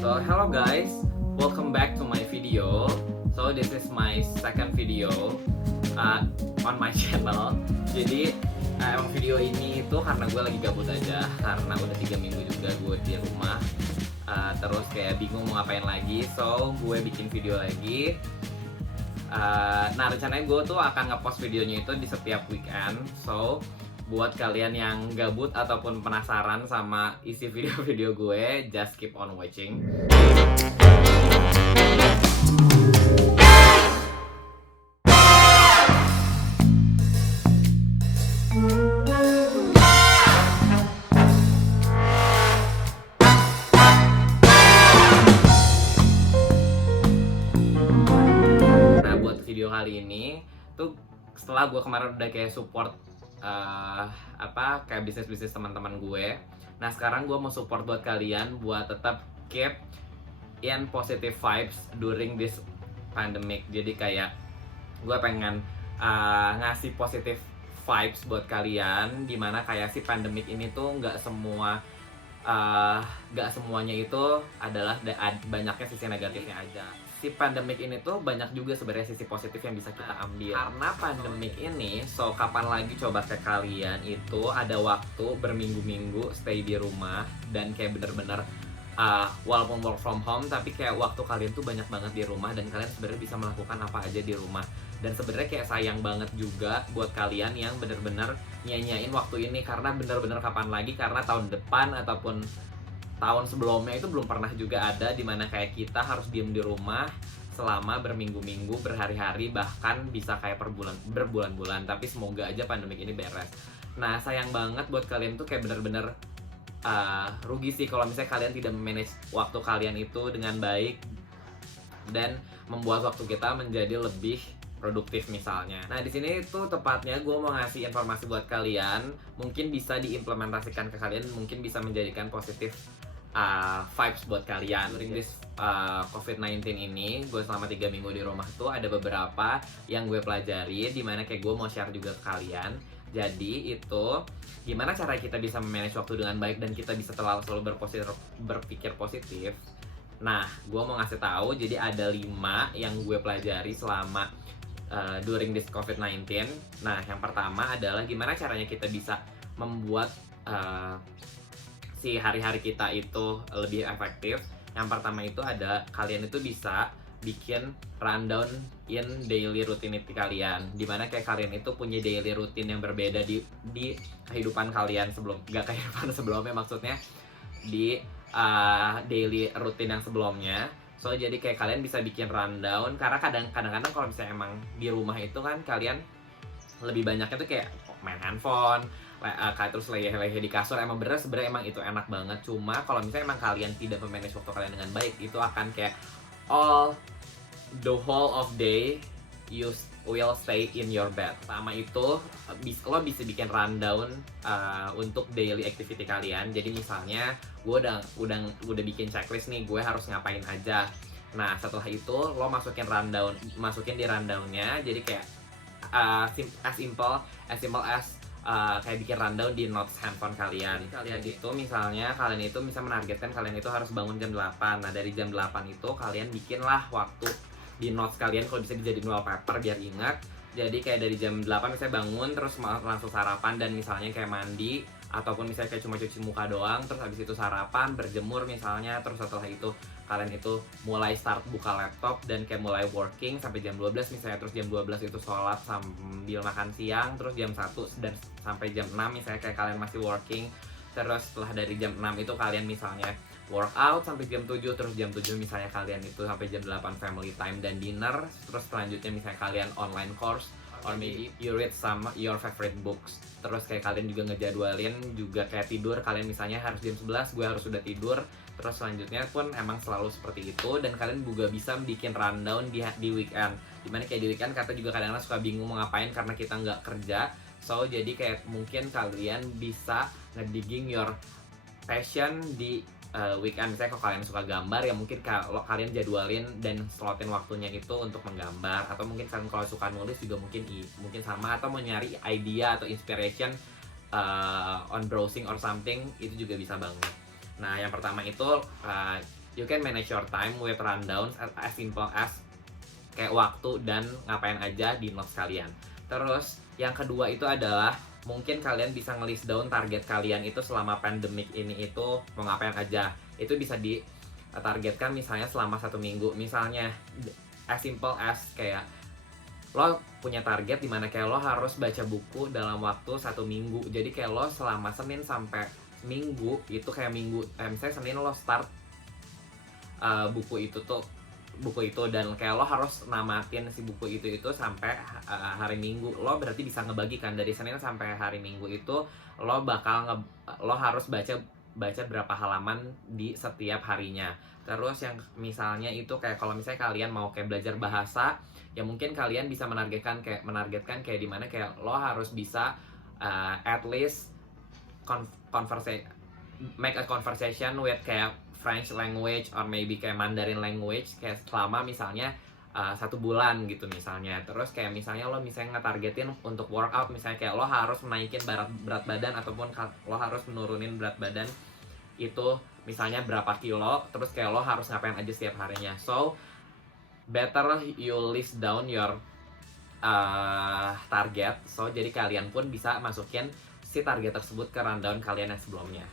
So hello guys, welcome back to my video. So this is my second video on my channel. Jadi emang video ini itu karena gue lagi gabut aja, karena udah 3 minggu juga gue di rumah. Terus kayak bingung mau ngapain lagi, so gue bikin video lagi. Nah rencananya gue tuh akan ngepost videonya itu di setiap weekend. So buat kalian yang gabut ataupun penasaran sama isi video-video gue, just keep on watching. Nah buat video kali ini tuh setelah gue kemarin udah kayak support kayak bisnis teman-teman gue. Nah sekarang gue mau support buat kalian buat tetap keep in positive vibes during this pandemic. Jadi kayak gue pengen ngasih positive vibes buat kalian, dimana kayak si pandemic ini tuh nggak semuanya itu adalah banyaknya sisi negatifnya aja. Si pandemik ini tuh banyak juga sebenarnya sisi positif yang bisa kita ambil. Karena pandemik ini, so kapan lagi coba ke kalian itu ada waktu berminggu-minggu stay di rumah dan kayak bener-bener walaupun work from home tapi kayak waktu kalian tuh banyak banget di rumah dan kalian sebenarnya bisa melakukan apa aja di rumah. Dan sebenarnya kayak sayang banget juga buat kalian yang bener-bener nyanyain waktu ini, karena bener-bener kapan lagi, karena tahun depan ataupun tahun sebelumnya itu belum pernah juga ada dimana kayak kita harus diem di rumah selama berminggu-minggu, berhari-hari, bahkan bisa kayak berbulan-bulan. Tapi semoga aja pandemik ini beres. Nah sayang banget buat kalian tuh kayak bener-bener rugi sih kalau misalnya kalian tidak manage waktu kalian itu dengan baik dan membuat waktu kita menjadi lebih produktif misalnya. Nah di sini tuh tepatnya gue mau ngasih informasi buat kalian, mungkin bisa diimplementasikan ke kalian, mungkin bisa menjadikan positif vibes buat kalian. During this COVID-19 ini, gue selama 3 minggu di rumah tuh ada beberapa yang gue pelajari, dimana kayak gue mau share juga ke kalian. Jadi itu gimana cara kita bisa manage waktu dengan baik dan kita bisa selalu berpikir positif. Nah gue mau ngasih tahu, jadi ada 5 yang gue pelajari selama during this COVID-19. Nah yang pertama adalah gimana caranya kita bisa membuat si hari-hari kita itu lebih efektif. Yang pertama itu ada kalian itu bisa bikin rundown in daily routinity kalian, dimana kayak kalian itu punya daily routine yang berbeda di kehidupan kalian gak kehidupan sebelumnya, maksudnya di daily routine yang sebelumnya. So jadi kayak kalian bisa bikin rundown, karena kadang-kadang kalau misalnya emang di rumah itu kan kalian lebih banyaknya tuh kayak main handphone, kayak terus leyeh-leyeh di kasur. Emang bener sebenarnya emang itu enak banget. Cuma kalau misalnya emang kalian tidak memanage waktu kalian dengan baik, itu akan kayak the whole of day you will stay in your bed. Sama itu lo bisa bikin rundown untuk daily activity kalian. Jadi misalnya gue udah bikin checklist nih, gue harus ngapain aja. Nah setelah itu lo masukin di rundownnya. Jadi kayak as simple as kayak bikin rundown di notes handphone kalian. Kalian itu misalnya kalian itu bisa menargetkan kalian itu harus bangun jam 8. Nah dari jam 8 itu kalian bikinlah waktu di notes kalian, kalau bisa dijadiin wallpaper biar ingat. Jadi kayak dari jam 8 misalnya bangun, terus langsung sarapan dan misalnya kayak mandi, ataupun misalnya kayak cuma cuci muka doang, terus habis itu sarapan, berjemur misalnya. Terus setelah itu kalian itu mulai start buka laptop dan kayak mulai working sampai jam 12 misalnya. Terus jam 12 itu sholat sambil makan siang. Terus jam 1 dan sampai jam 6 misalnya kayak kalian masih working. Terus setelah dari jam 6 itu kalian misalnya workout sampai jam 7. Terus jam 7 misalnya kalian itu sampai jam 8 family time dan dinner. Terus selanjutnya misalnya kalian online course, or maybe you read some your favorite books. Terus kayak kalian juga ngejadwalin juga kayak tidur, kalian misalnya harus jam 11, gue harus sudah tidur. Terus selanjutnya pun emang selalu seperti itu. Dan kalian juga bisa bikin rundown di weekend, dimana kayak di weekend kata juga kadang-kadang suka bingung mau ngapain karena kita nggak kerja. So jadi kayak mungkin kalian bisa ngedigging your passion di weekend. Misalnya kalau kalian suka gambar, ya mungkin kalau kalian jadwalin dan slotin waktunya itu untuk menggambar. Atau mungkin kalian kalau suka nulis juga mungkin sama, atau mau nyari idea atau inspiration on browsing or something, itu juga bisa banget. Nah yang pertama itu You can manage your time with rundowns as simple as kayak waktu dan ngapain aja di notes kalian. Terus yang kedua itu adalah mungkin kalian bisa nge-list down target kalian itu selama pandemic ini itu mau ngapain aja. Itu bisa ditargetkan misalnya selama 1 minggu. Misalnya as simple as kayak lo punya target dimana kayak lo harus baca buku dalam waktu 1 minggu. Jadi kayak lo selama Senin sampai Minggu itu kayak misalnya Senin lo start buku itu dan kayak lo harus namatin si buku itu sampai hari Minggu. Lo berarti bisa ngebagikan dari Senin sampai hari Minggu itu lo harus baca berapa halaman di setiap harinya. Terus yang misalnya itu kayak kalau misalnya kalian mau kayak belajar bahasa, ya mungkin kalian bisa menargetkan kayak dimana kayak lo harus bisa at least make a conversation with kayak French language or maybe kayak Mandarin language kayak selama misalnya 1 bulan gitu misalnya. Terus kayak misalnya lo misalnya ngetargetin untuk workout, misalnya kayak lo harus menaikin berat badan ataupun lo harus menurunin berat badan itu misalnya berapa kilo, terus kayak lo harus ngapain aja setiap harinya. So better you list down your target, so jadi kalian pun bisa masukin si target tersebut ke rundown kalian yang sebelumnya.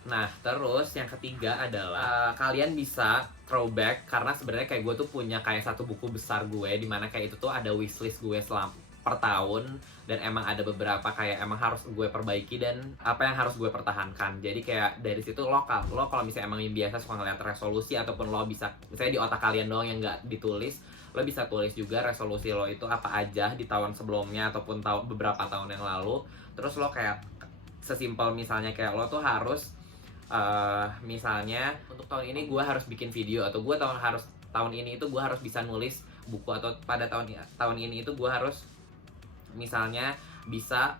Nah, terus yang ketiga adalah kalian bisa throwback, karena sebenarnya kayak gue tuh punya kayak satu buku besar gue dimana kayak itu tuh ada wishlist gue per tahun, dan emang ada beberapa kayak emang harus gue perbaiki dan apa yang harus gue pertahankan. Jadi kayak dari situ lo kalau misalnya emang biasa suka ngeliat resolusi ataupun lo bisa misalnya di otak kalian doang yang nggak ditulis, lo bisa tulis juga resolusi lo itu apa aja di tahun sebelumnya ataupun beberapa tahun yang lalu. Terus lo kayak sesimpel misalnya kayak lo tuh harus misalnya untuk tahun ini gue harus bikin video, atau gue tahun ini itu gue harus bisa nulis buku, atau pada tahun ini itu gue harus misalnya bisa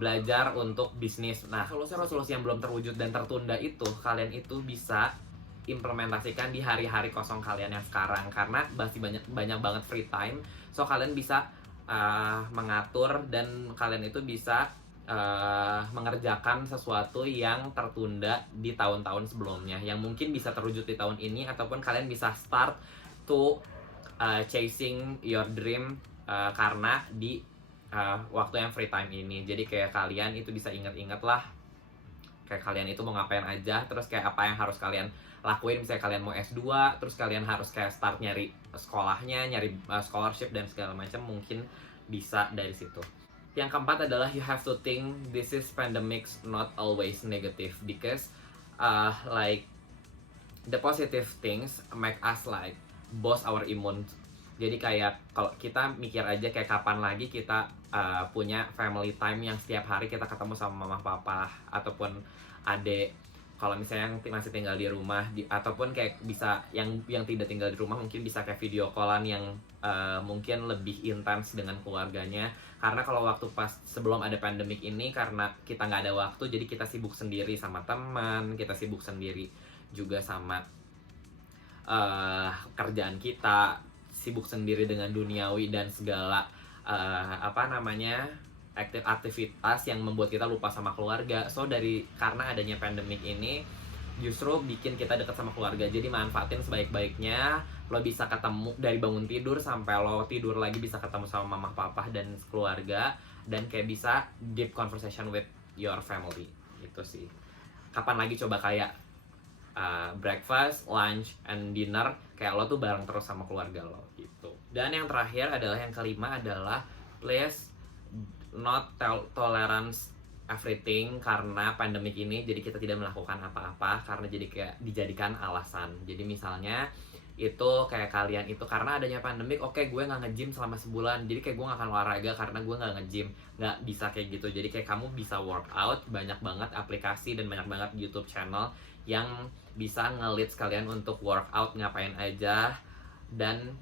belajar untuk bisnis. Nah, resolusi yang belum terwujud dan tertunda itu kalian itu bisa implementasikan di hari-hari kosong kalian yang sekarang, karena masih banyak banget free time. So kalian bisa mengatur dan kalian itu bisa mengerjakan sesuatu yang tertunda di tahun-tahun sebelumnya, yang mungkin bisa terwujud di tahun ini, ataupun kalian bisa start to chasing your dream karena di waktu yang free time ini. Jadi kayak kalian itu bisa inget-inget lah kayak kalian itu mau ngapain aja, terus kayak apa yang harus kalian lakuin. Misalnya kalian mau S2, terus kalian harus kayak start nyari sekolahnya, nyari scholarship dan segala macam, mungkin bisa dari situ. Yang keempat adalah you have to think this is pandemics not always negative, because like the positive things make us like boost our immune. Jadi kayak kalau kita mikir aja kayak kapan lagi kita punya family time yang setiap hari kita ketemu sama mama papa ataupun adik. Kalau misalnya yang masih tinggal di rumah ataupun kayak bisa yang tidak tinggal di rumah, mungkin bisa kayak video callan yang mungkin lebih intens dengan keluarganya. Karena kalau waktu pas sebelum ada pandemik ini, karena kita nggak ada waktu, jadi kita sibuk sendiri sama teman, kita sibuk sendiri juga sama kerjaan kita, sibuk sendiri dengan duniawi dan segala aktivitas yang membuat kita lupa sama keluarga. So karena adanya pandemik ini justru bikin kita dekat sama keluarga. Jadi manfaatin sebaik-baiknya. Lo bisa ketemu dari bangun tidur sampai lo tidur lagi, bisa ketemu sama mama papa dan keluarga, dan kayak bisa deep conversation with your family gitu sih. Kapan lagi coba kayak breakfast, lunch, and dinner kayak lo tuh bareng terus sama keluarga lo gitu. Dan yang terakhir adalah yang kelima adalah please not tolerance everything, karena pandemik ini jadi kita tidak melakukan apa-apa karena jadi kayak dijadikan alasan. Jadi misalnya itu kayak kalian itu karena adanya pandemik, oke, gue nggak nge-gym selama sebulan, jadi kayak gue nggak akan olahraga karena gue nggak nge-gym. Nggak bisa kayak gitu. Jadi kayak kamu bisa workout, banyak banget aplikasi dan banyak banget YouTube channel yang bisa nge-lead kalian untuk workout ngapain aja dan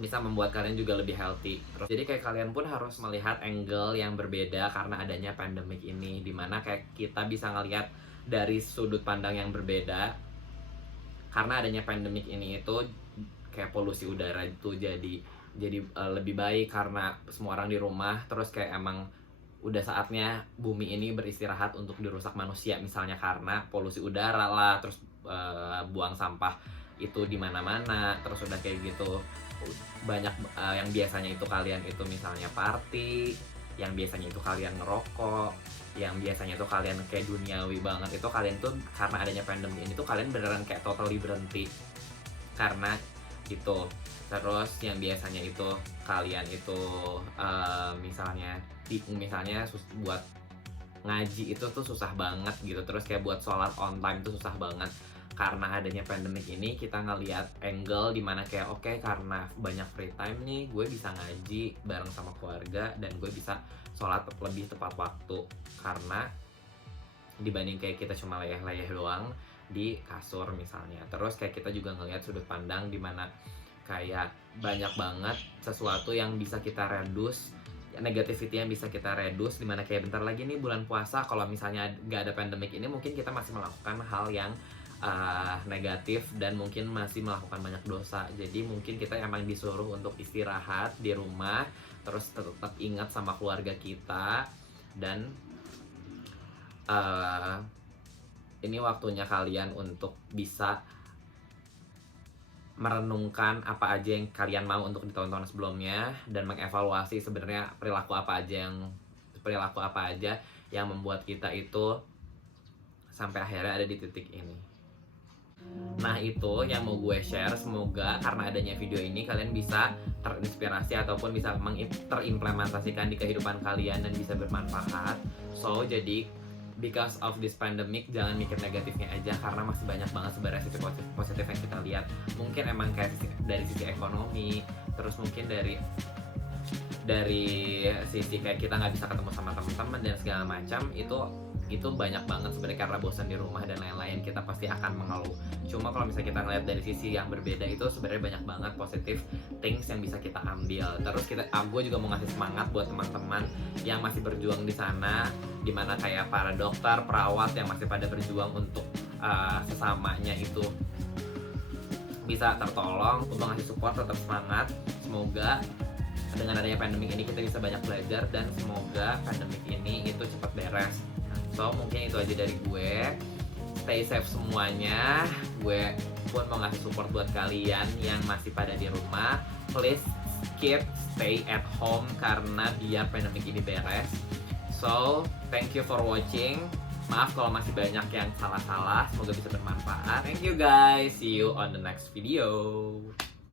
bisa membuat kalian juga lebih healthy. Terus jadi kayak kalian pun harus melihat angle yang berbeda karena adanya pandemic ini, dimana kayak kita bisa ngelihat dari sudut pandang yang berbeda. Karena adanya pandemic ini itu kayak polusi udara itu jadi lebih baik karena semua orang di rumah. Terus kayak emang udah saatnya bumi ini beristirahat untuk dirusak manusia, misalnya karena polusi udara lah, terus buang sampah itu di mana-mana. Terus udah kayak gitu banyak yang biasanya itu kalian itu misalnya party, yang biasanya itu kalian ngerokok, yang biasanya itu kalian kayak duniawi banget, itu kalian tuh karena adanya pandemi ini tuh kalian beneran kayak totally berhenti karena itu. Terus yang biasanya itu kalian itu misalnya buat ngaji itu tuh susah banget gitu, terus kayak buat sholat on time tuh susah banget. Karena adanya pandemic ini kita ngelihat angle dimana kayak oke, karena banyak free time nih, gue bisa ngaji bareng sama keluarga dan gue bisa sholat lebih tepat waktu, karena dibanding kayak kita cuma leyeh-leyeh doang di kasur misalnya. Terus kayak kita juga ngelihat sudut pandang dimana kayak banyak banget sesuatu yang bisa kita reduce, negativity yang bisa kita reduce, dimana kayak bentar lagi nih bulan puasa, kalau misalnya gak ada pandemic ini mungkin kita masih melakukan hal yang negatif dan mungkin masih melakukan banyak dosa. Jadi mungkin kita emang disuruh untuk istirahat di rumah, terus tetap ingat sama keluarga kita, dan ini waktunya kalian untuk bisa merenungkan apa aja yang kalian mau untuk di tahun-tahun sebelumnya, dan mengevaluasi sebenarnya perilaku apa aja yang membuat kita itu sampai akhirnya ada di titik ini. Nah itu yang mau gue share, semoga karena adanya video ini kalian bisa terinspirasi ataupun bisa terimplementasikan di kehidupan kalian dan bisa bermanfaat. So jadi because of this pandemic, jangan mikir negatifnya aja, karena masih banyak banget sebenarnya sisi positif yang kita lihat. Mungkin emang kayak dari sisi ekonomi, terus mungkin dari sisi kayak kita nggak bisa ketemu sama teman-teman dan segala macam, itu banyak banget sebenarnya karena bosan di rumah dan lain-lain, kita pasti akan mengeluh. Cuma kalau misalnya kita ngeliat dari sisi yang berbeda, itu sebenarnya banyak banget positif things yang bisa kita ambil. Terus gue juga mau ngasih semangat buat teman-teman yang masih berjuang di sana, dimana kayak para dokter, perawat yang masih pada berjuang untuk sesamanya itu bisa tertolong. Untuk ngasih support, tetap semangat. Semoga dengan adanya pandemi ini kita bisa banyak belajar, dan semoga pandemi ini itu cepat beres. So mungkin itu aja dari gue. Stay safe semuanya. Gue pun mau ngasih support buat kalian yang masih pada di rumah. Please stay at home karena biar pandemi ini beres. So thank you for watching. Maaf kalau masih banyak yang salah-salah. Semoga bisa bermanfaat. Thank you guys. See you on the next video.